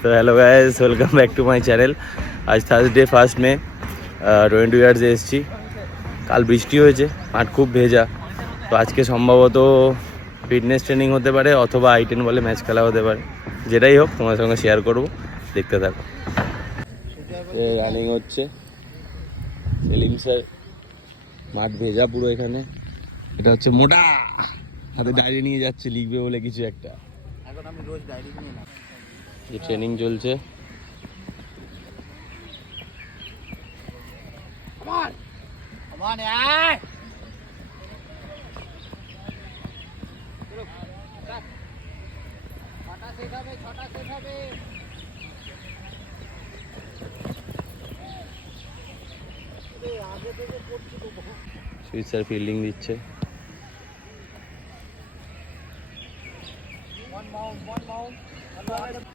তো hello guys, welcome back to my channel. আজ Thursday 1 মে, রয়েন্টু ইয়ার্সে এসেছি। কাল বৃষ্টি হয়েছে, মাঠ খুব ভেজা। তো আজকে সম্ভবত ফিটনেস ট্রেনিং হতে পারে অথবা I-10 বলে ম্যাচ খেলা হতে পারে। যেটাই হোক তোমার সঙ্গে শেয়ার করব, দেখতে থাকো। রানিং হচ্ছে সেলিম স্যার, মাঠ ভেজা পুরো এখানে। এটা হচ্ছে মোটা, হাতে ডায়েরি নিয়ে যাচ্ছে, লিখবে বলে কিছু একটা। এখন আমি রোজ ডায়েরি নিয়ে না, যে ট্রেনিং চলছে। আমার আয় ছটা শেষ হবে, ছটা শেষ হবে। সুইট স্যার ফিল্ডিং দিচ্ছে।